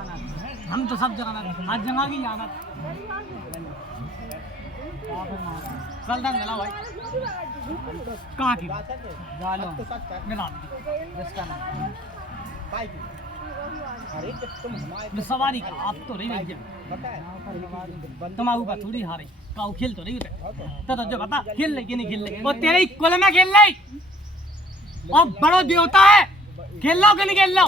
जाना, हम तो सब जाना, हर जगह की जाना। चलता मिला भाई कहाँ की गालो मिला जिसका नाम अरे तुम हमारे सवारी का आप तो नहीं भैया तुम आऊ का थोड़ी हारे काऊ खेल तो नहीं होते तो जो बता खेल ले कि नहीं खेल ले वो तेरे ही कुल में खेल ले और बड़ो देवता है खेल लो कि नहीं खेल लो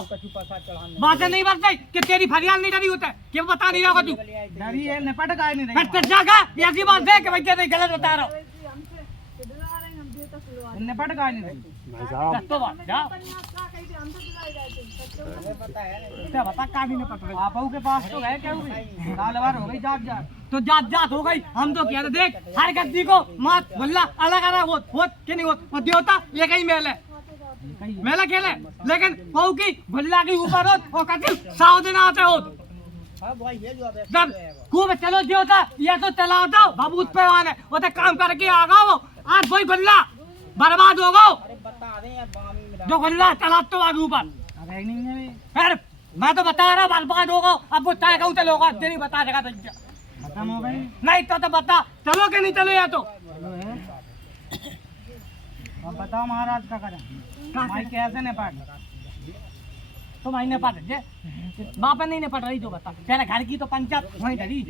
बातें नहीं बरते कि तेरी फरियाद नहीं डरी होता है क्यों बता नहीं रहा तू डरी है निपट का नहीं रही फिर जागा ऐसी बात देख भाई तेरे गलत बता रहा हूँ निपट का नहीं रही तो बात जा क्या बता का भी नहीं पट रही आपू के पास तो गए क्या हुई साल भर हो गई जात तो जात हो गई हम तो क्या देख हर गद्दी को मात भुल्ला अलग अलग होत कि नहीं होत वो देवता ये कहीं मेल है मेला खेले लेकिन कहू की भुल्ला के ऊपर होत और कति 100 दिन आते होत जब खूब चलो देवता ये तो चला दो बाबू पे आने वो तो काम करके आ गया वो आज वही भुल्ला बर्बाद हो गो जो भुल्ला चला तो आज ऊपर अरे नहीं है फिर मैं तो बता रहा बर्बाद होगा अब वो चाहे कहूँ चलोगा तेरी बता देगा खत्म हो गई नहीं तो बता चलो कि नहीं चलो या तो चलो है अब बताओ महाराज का करें माई कैसे निपट तो भाई ने पढ़ जे वहाँ पर नहीं ने पढ़ रही जो बता तेरे घर की तो पंचायत वहीं डरी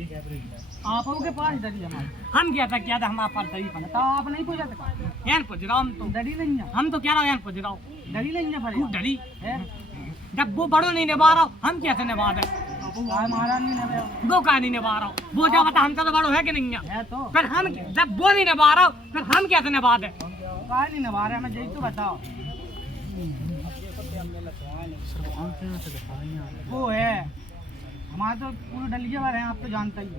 आप के पास डरी हमारी हम क्या था हम आप पर डरी तो आप नहीं पूछा था यान पूछ रहा हम तो डरी नहीं है हम तो क्या रहा यान पूछ रहा हूँ डरी नहीं है खूब फिर डरी है जब वो बड़ो नहीं निभा रहा हम कैसे निभा दे महाराज नहीं नबे वो का नहीं निभा रहा वो क्या बता हमसे तो बड़ो है कि नहीं है है तो फिर हम जब वो नहीं निभा रहा फिर हम कैसे निभा दे काय नहीं नभा रहे हमें यही तो बताओ वो है हमारे तो पूरे डलिया भर हैं आप तो जानते ही हो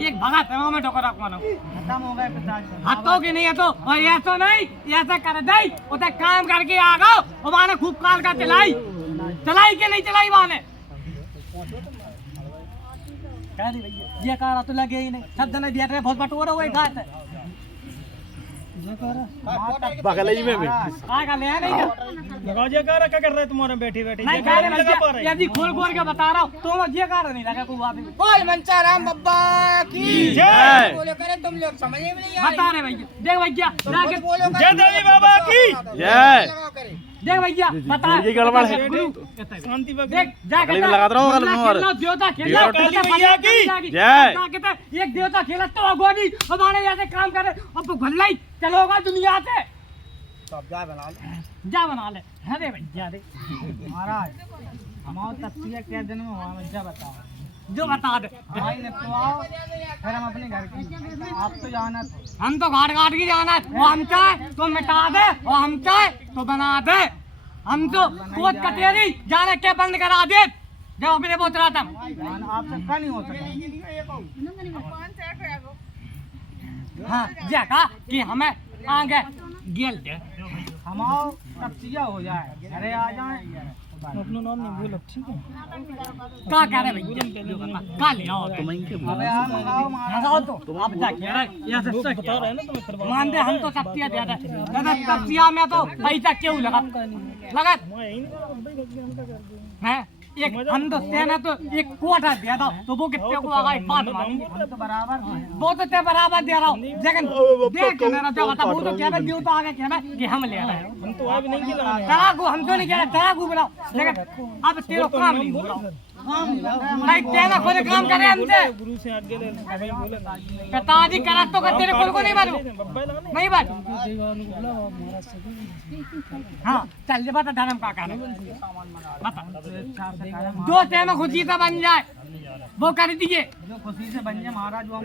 एक भगा तमाम में ठोकर रखवा खत्म हो गए पिताजी हाथों की नहीं है तो और ये तो नहीं ऐसा कर दे उसे काम करके आ गो और माने खूब काल का चलाई चलाई के नहीं चलाई माने ये कह रहा तो लगे ही नहीं सब जने बैठ रहे बहुत बटोरा हुए घाट है बगल ही में काय का ले नहीं लगाओ ये क्या कर रहे तुम्हारे बैठी बैठी नहीं कह रहे ये जी खोल खोल के बता रहा हूं तुम ये कर नहीं लगा कोई बात नहीं बोल मंचाराम बब्बा की जय बोलो करे तुम लोग समझ में नहीं आ बता रहे भैया देख भैया जाके बोलो जय देवी बाबा की जय देख भैया बता ये गड़बड़ है शांति देख जा गले में लगा दो गले में और देवता खेला भैया की जय एक देवता खेला तो गोदी हमारे यहाँ से काम करे अब भल्ला ही चलोगा दुनिया से सब जा बना ले जा बना ले अरे भैया रे महाराज हमारे तस्वीर क्या दिन में हुआ मुझे बताओ जो बता दे भाई ने तो आओ फिर हम अपने घर की आप तो जाना हम तो घाट घाट की जाना है वो हम चाहे तो मिटा दे और हम चाहे तो बना दे हम तो कोर्ट कचहरी जाने के बंद करा दे जब अपने पहुंच रहा था आपसे का नहीं हो सकता हाँ जा कहा कि हमें आगे गेल दे हमाओ तस्वीर हो जाए अरे आ जाए अपना नाम नहीं बोला ठीक है का कह रहे भैया का ले आओ अबे आप मंगाओ लगाओ तो आप जा कह रहे यहाँ से बता रहे हैं ना तुम्हें मान दे हम तो सब्जियां दे रहे दादा सब्जियां में तो पैसा क्यों लगा हैं एक हम तो तेना तो एक कोटा दिया था तो वो कितने को आगा एक बात मानी तो बराबर वो तो ते बराबर दे रहा हूँ लेकिन देख मेरा जो बता वो तो क्या मैं दियो तो आगे कहना कि हम ले रहे हैं हम तो आज नहीं खिला तराकू हम तो नहीं कह रहे तराकू बनाओ लेकिन अब तेरा काम नहीं हो रहा नहीं तेरा खुद काम करे हमसे गुरु से आगे ले भाई बोले पिताजी करा तो कर तेरे कुल को नहीं मालूम नहीं बात हाँ चल बता धर्म का कारण बता जो तेरा खुशी से बन जाए वो कर दिए जो खुशी से बन जाए महाराज वो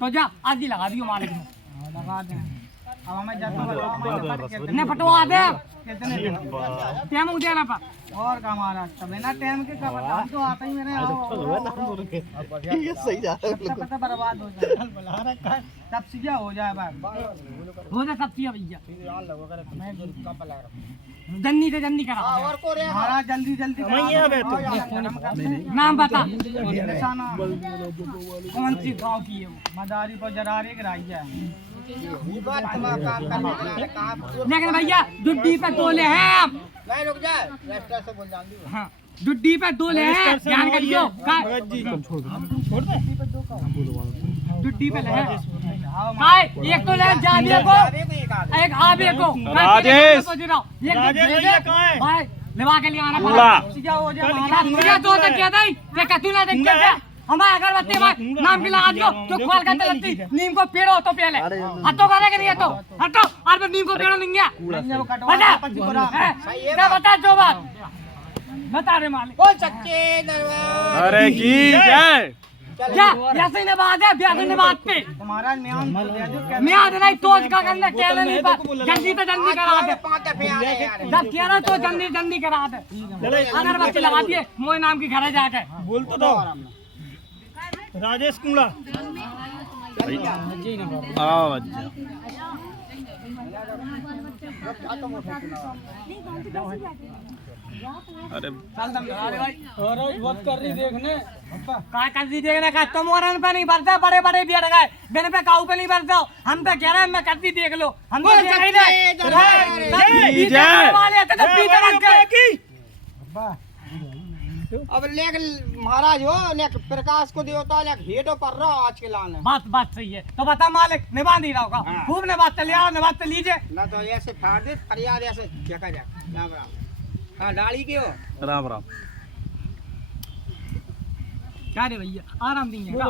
तो जा आज ही लगा दियो मालिक लगा दें अब हमें जाते ने पटवा दे कितने दिन टाइम मुझे ना पा और का महाराज तब ना टाइम के कब हम तो आते ही मेरे आओ ये सही जा रहा है पता बर्बाद हो जाए तब सीधा हो जाए भाई हो जा सब चीज भैया यार लगो करे मैं कब लगा रहा जन्नी से जन्नी करा और को रे महाराज जल्दी जल्दी नाम बता निशाना कौन सी गांव की है वो मदारी पर जरारे गिराई है ये बात तुम्हारा काम करने के कहां लेकिन भैया दुड्डी पे तोले हैं हम नहीं रुक जा रास्ता से बोल जाऊंगी हाँ डुड्डी पे दो ले हैं, ध्यान करियो काय डुड्डी पे ले हैं। काय एक तो ले जाबिया को एक आबे को राजेश। एक भाई लेवा के लिए आना कूड़ा। सीधा हो जा महाराज तो क्या दई ते कतु ना देख के हमारे अगरबत्ती भाई नाम की लगा दियो तो खोल के लगती नीम को पेड़ हो तो पहले हटो करे कि नहीं तो हटो और फिर नीम को पेड़ नहीं गया बता बता जो बात बता रे मालिक बोल सच्चे दरबार अरे की जय क्या ऐसे ही बात है ब्याह की बात पे महाराज मैं आज नहीं तोज का करने कहने नहीं पर जल्दी तो जल्दी करा दे 5 दफे आ रहे यार जब कह रहा तो जल्दी जल्दी करा दे अगरबत्ती लगा दिए मोए नाम की घर जाके बोल तो दो राजेश कुंडा आओ अच्छा अरे और बात कर रही देखने काय कर दीजिए ना का तुम औरन पे नहीं बरता बड़े बड़े बियर गए बिन पे काऊ पे नहीं बरता हम पे कह रहे हैं मैं करती देख लो हम तो देख ही नहीं वाले थे तो पीछे रख गए अब लेक महाराज हो लेक प्रकाश को देवता लेक हेडो पर रहा आज के लाने बात सही है तो बता मालिक निभा नहीं रहा होगा खूब निभा चलिए आओ निभा लीजिए ना तो ऐसे फाड़ दे फरियाद ऐसे देखा जा राम राम हाँ डाली के हो राम राम क्या रे भैया आराम देंगे क्या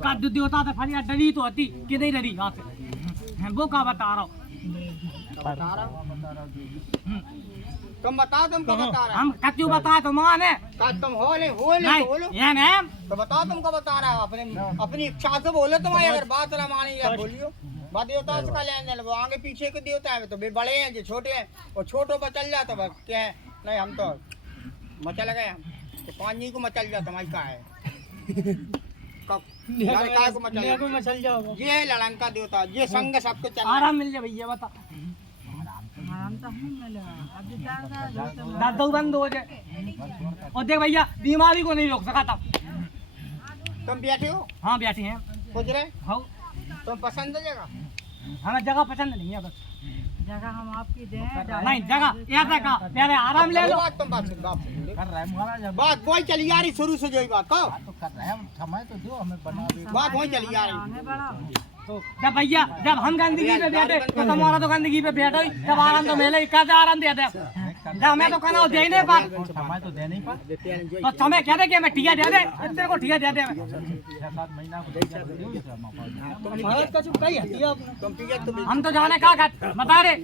का दूध होता था फरियाद डरी तो होती कि नहीं डरी यहाँ से वो का बता रहा हूँ तुम बताओ तुमको बता रहा हम कच्चू बता तो मान है का तुम हो ले बोलो ये मैम तो बताओ तुमको बता रहा हूँ अपनी इच्छा से बोलो तुम्हारी अगर बात ना मानी या बोलियो बात देवता इसका लेन देन वो आगे पीछे के देवता है तो भी बड़े हैं जो छोटे हैं और छोटों पर चल जाते बस क्या है नहीं हम तो मचल गए हम तो पानी को मचल जाता हमारी का है कब लड़का को मचल जाओगे ये है लड़का देवता ये संग सबको चल आराम मिल जाए भैया बता दादा बंद हो जाए और देख भैया बीमारी को नहीं रोक सका था तुम बैठे हो हाँ बैठे हैं सोच रहे हाँ तुम पसंद है जगह हमें जगह पसंद नहीं है बस जगह हम आपकी दें नहीं जगह ऐसा का पहले आराम ले लो बात तुम बात सुन बात वही चली आ रही शुरू से जो ही बात कहो बात वही चली आ रही जब भैया जब हम गंदगी पे बैठे तो तुम्हारा तो गंदगी पे बैठो ही जब आराम तो मेले कैसे आराम दे दे जब हमें तो कहना दे नहीं पर तो समय कह दे कि मैं ठिया दे दे तेरे को ठिया दे दे हम तो जाने का बता रहे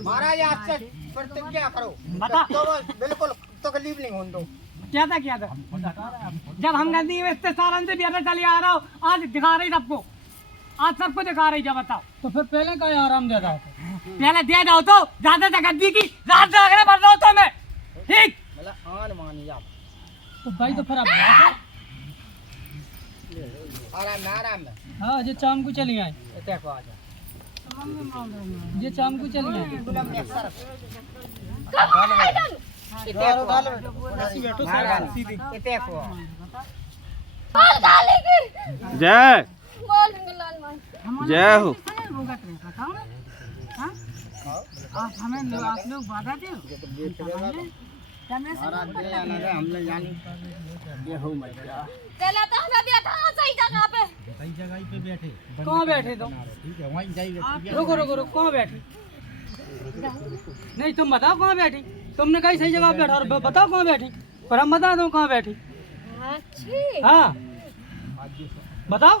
महाराज आज से प्रतिज्ञा करो बता तो बिल्कुल तकलीफ नहीं होने दो क्या था जब हम गंदगी में इतने सालन से भी चले आ रहा हूँ आज दिखा रही सबको आज सबको दिखा रही जब बताओ तो फिर पहले का आराम दे रहा पहले दे जाओ तो ज्यादा गंदगी की रात जागने पड़ रहा हूँ तो मैं ठीक मतलब आन मानी आप तो भाई तो फिर आप आराम में हाँ ये शाम को चली आए इतने को आ जा ये शाम को चली आए गुलाम ने अक्सर इतने को जय जय हो आप हमें आप लोग बाधा दे हमने जानी ये हो मत चला तो हमें बैठा सही जगह पे कहाँ बैठे तुम रुको रुको रुको कहाँ बैठे नहीं तुम बताओ कहाँ बैठी तुमने कहीं सही जगह बैठा और बताओ कहाँ बैठी पर हम बता दो कहाँ बैठी अच्छी हाँ बताओ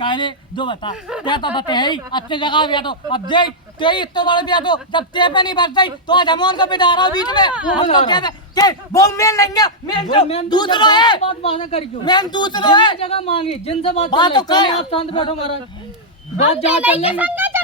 काहे दो बता क्या तो बते है अच्छी जगह बैठो अब दे ते इतना बड़ा बैठो जब ते पे नहीं बैठता तो आज हम उनको बिठा रहा हूँ बीच में हम तो कहते वो मेन लेंगे मेन तो दूसरा है बात मांगना करियो मेन दूसरा है जगह मांगी जिनसे बात बात तो चल रही है, कर। आप शांत बैठो महाराज बात जहाँ चल रही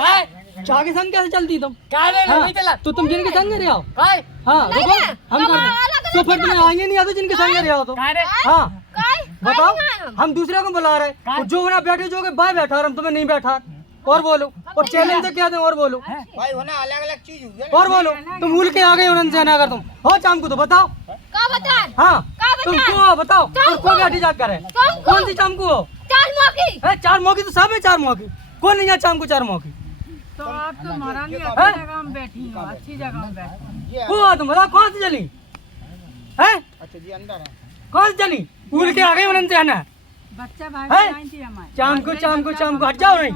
है चाह के संग कैसे चलती तुम काहे हाँ, नहीं चला तो तुम जिनके संग रहे हो काहे हाँ रुको हम कर दें तो फिर तुम्हें आएंगे नहीं आते जिनके संग रहे हो तो काहे हाँ काय बताओ हम दूसरे को बुला रहे हैं जो ना बैठे जो के बाय बैठा और हम तुम्हें नहीं बैठा और बोलो और चैलेंज से क्या दें और बोलो भाई होना अलग अलग चीज हुई है और बोलो तुम भूल के आ गए उनसे ना अगर तुम हो शाम को तो बताओ का बता हाँ का तुम बता क्यों हो बताओ और कौन बैठी जाग कर है कौन सी शाम को हो चार मौकी चार मौकी तो सब है चार मौकी कौन नहीं है शाम को चार मौकी तो आप तो महारानी ये अच्छी जगह में बैठी हो, अच्छी जगह में बैठी। ये हुआ तुम बताओ कौन सी चली है? अच्छा जी अंदर है। कौन सी चली उड़ के आ गई उन्होंने से आना बच्चा भाई है? बनाई थी हमारी। शाम को हट जाओ नहीं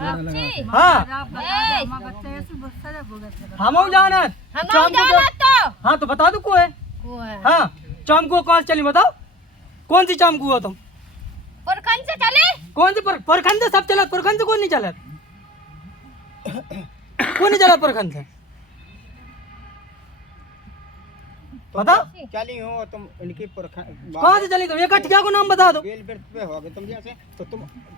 अच्छी हाँ आप बता दो हमारा बच्चा ऐसे गुस्सा जब होगा चलो। हम जाना हम शाम को जाना तो हाँ तो बता दो को है वो है हाँ शाम को कौन सी चली बताओ कौन सी शाम को हुआ तुम परखंड से चले कौन सी परखंड से सब चला परखंड से कौन नहीं चला कौन नहीं चला परखंड से बताओ चली हो तुम इनकी कहाँ से चली तुम एक अठिया को नाम बता दो बेल पे हो गए तुम जैसे तो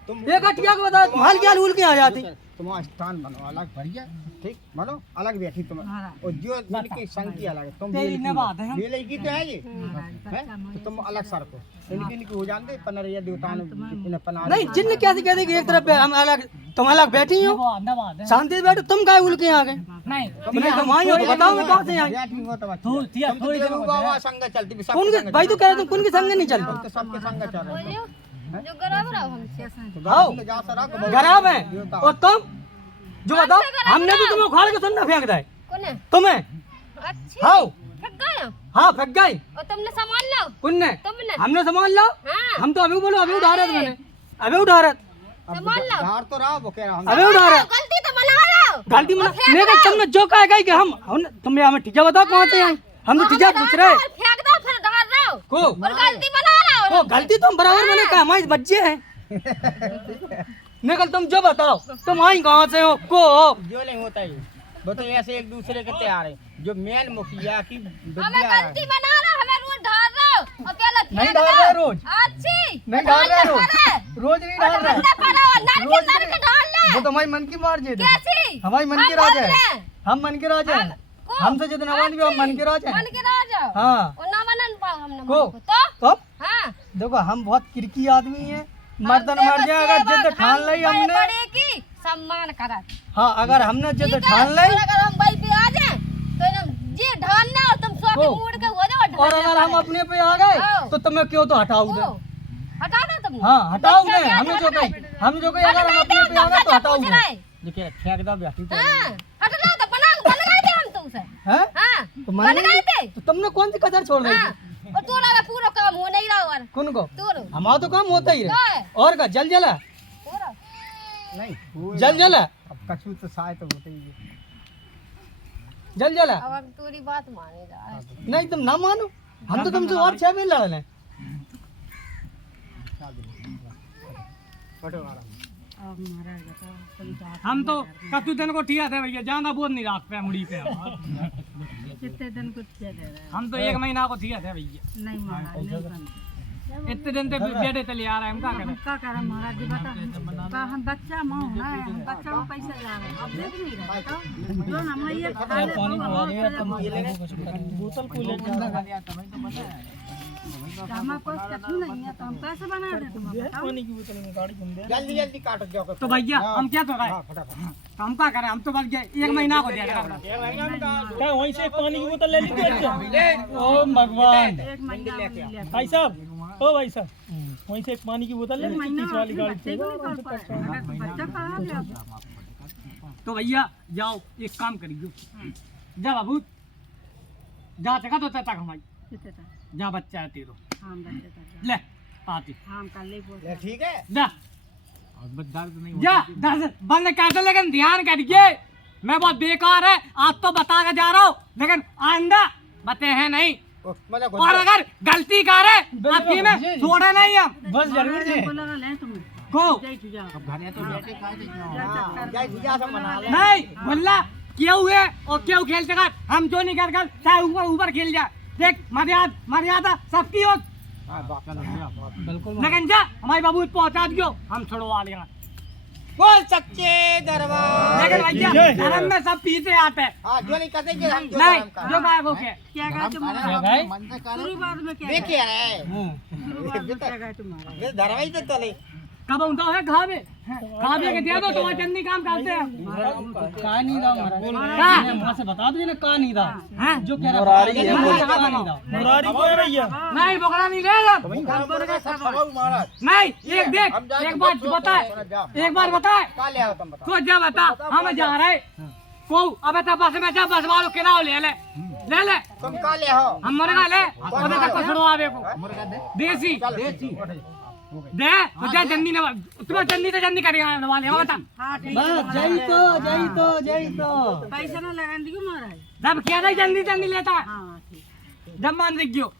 तुम एक अठिया को बता दो हाल क्या उल के आ जाती तुम्हारा स्थान बनो अलग बढ़िया ठीक बनो अलग बैठी तुम और जो इनकी संगति अलग है तुम तेरी बेल ने बात है हम बेल की तो है ये हैं? तो तुम अलग सर को इनकी हो जानते पनरिया देवता ने इन्हें पना नहीं जिन कैसे कहते कि एक तरफ पे हम अलग तुम अलग बैठी हो शांति से बैठो तुम काय उल के आ गए नहीं नहीं तुम आई हो तो बताओ मैं कहाँ से आई बैठी हो तो थोड़ी देर में बाबा संग चलती भी कौन के भाई तो कह रहे तुम कौन के संग नहीं चलते तो सबके संग चल रहे बोलियो जो गराब रहा हम आओ जा सरा गराब है और तुम जो बताओ हमने तो तुम्हें उखाड़ के सुनना फेंक दिया कौन है तुम्हें अच्छी हाँ फेंक गए हाँ फेंक गई और तुमने सामान लो उनने तुमने हमने सामान लो हाँ हम तो अभी बोलो अभी उठा रहे थे मैंने अभी उठा रहे सामान लो धार तो रहा वो कह रहा हूं अभी उठा रहे गलती तो बना रहा हो गलती मतलब मेरे तुमने जो कहा है कि हम तुमने हमें ठीजा बताओ कहाँ से आई हम तो ठीजा पूछ रहे फेंक दो फिर डाल रहा हो को और गलती बना रहा हो को गलती तुम बराबर मैंने कहा हमारे बच्चे हैं निकल तुम जो बताओ तुम आई कहाँ से हो को जो नहीं होता है वो तो ऐसे एक दूसरे के तैयार है जो मेन मुखिया की हमें विद्या गलती बना रहा हमें रोज ढाल रहा हो और पहले नहीं फेंक डाल दो। रहा रोज अच्छी नहीं डाल रहा रोज नहीं डाल रहा बंदा पड़ा हो नर के डाल ले वो तो हमारी मन की मार जी कैसी हमारी मन के हम राजा बोल है रहे। हम मन के राजा हैं को? हमसे जितना मान भी हम मन के राजा मन हैं के राजा हाँ और ना बनन पाओ हमने को? मन को तो तो हाँ देखो हम बहुत किरकी आदमी हैं मर्दन मर जाए अगर जिद ठान ली हमने बड़े की सम्मान करा हाँ अगर हमने जिद ठीक है? ठान ली और अगर हम भाई पे आ जाए तो एकदम जी ढालना और तुम सो के को? मूड के हो जाओ और अगर हम अपने पे आ गए हाँ। तो तुम्हें क्यों तो हटाओ दे हटा दो तुम हाँ हटाओ दे हमने जो कही हम जो कही अगर हम अपने पे आ गए तो हटाओ दे देखिए फेंक दो बैठी तो हटना तो बन गए थे हम तो उसे हैं हाँ तो बन गए थे तो तुमने कौन सी कसर छोड़ दी हाँ और तू लगा पूरा काम हो नहीं रहा और कौन को तू हमारा तो काम होता ही क्या है है और का जल जला पूरा नहीं जल जला अब कछु तो शायद तो होते ही है जल जला अब हम तेरी बात माने जा रहे हैं। नहीं तुम ना मानो हम तो तुमसे और 6 महीने लड़ रहे अब महाराज बताओ तुम हम तो कतु दिन को ठिया थे भैया ज्यादा बोझ नहीं रख पे मुड़ी पे कितने दिन को ठिया दे रहे हम तो 1 महीना को ठिया थे भैया नहीं महाराज नहीं बनते इतने दिन तक बेटे चले आ रहे हैं हम क्या करें महाराज जी बता हम बच्चा माँ होना है हम बच्चा को पैसा जा रहे हैं अब देख नहीं रहे तो जो हम ये खा ले बोतल को हमारे पास कछु नहीं है तो हम कैसे बना दे तुम बताओ जल्दी जल्दी काटो जाओ तो भैया हम क्या तो रहे फटाफट हम क्या करें हम तो बच गए 1 महीना को दे रहे वहीं से एक पानी की बोतल ले लीजिए ओ भगवान 1 महीना में लिया भाई साहब ओ भाई साहब वहीं से एक पानी की बोतल ले लीजिए 30 वाली गाड़ी बच्चे को नहीं कर पाए अगर बच्चा कहाँ गया तो भैया जाओ एक काम करिए जा बाबू जा चका तो तक हमारी जा बच्चा है तेरो ले आती ले ठीक है जा जा दर्द बंद कर दे लेकिन ध्यान करिए मैं बहुत बेकार है आज तो बता के जा रहा हूँ लेकिन आइंदा बते हैं नहीं मतलब और अगर गलती करे आपकी में छोड़े नहीं हम बस जरूर जी को घरे तो बैठे खा दे जाए भुजा से मना ले नहीं बोला क्यों हुए और क्यों खेलते कर हम जो नहीं कर चाहे ऊपर ऊपर खेल जाए देख मर्यादा सबकी हो बिल्कुल लेकिन जा हमारे बाबू पहुंचा दियो हम छुड़वा लेंगे बोल सच्चे दरबार लेकिन भैया धर्म में सब पीछे आते हैं हां जो नहीं कहते कि हम जो नहीं धर्म का जो गायब हो गया क्या भाई देखिए रे ये धर्म ही तो चले कब उनका है घावे के दे दो तुम्हारे चंदी काम करते हैं का नहीं रहा महाराज का वहां से बता दो ना का नहीं रहा हैं जो कह रहा है का नहीं रहा मुरारी को है भैया नहीं बकरा नहीं ले नहीं एक बात बता एक बार बता का ले आओ तुम बताओ तो जा बता हम जा रहे को अब तो बस में जा बस वालों किराओ ले ले तुम का ले आओ हम मुर्गा ले अबे तक कसरो आवे को देसी दे तो जा जन्नी ने तुम्हें जन्नी तो जन्नी करेगा वाले हो बता बस जई तो जब क्या नहीं जल्दी लेता जब मान लिख गयो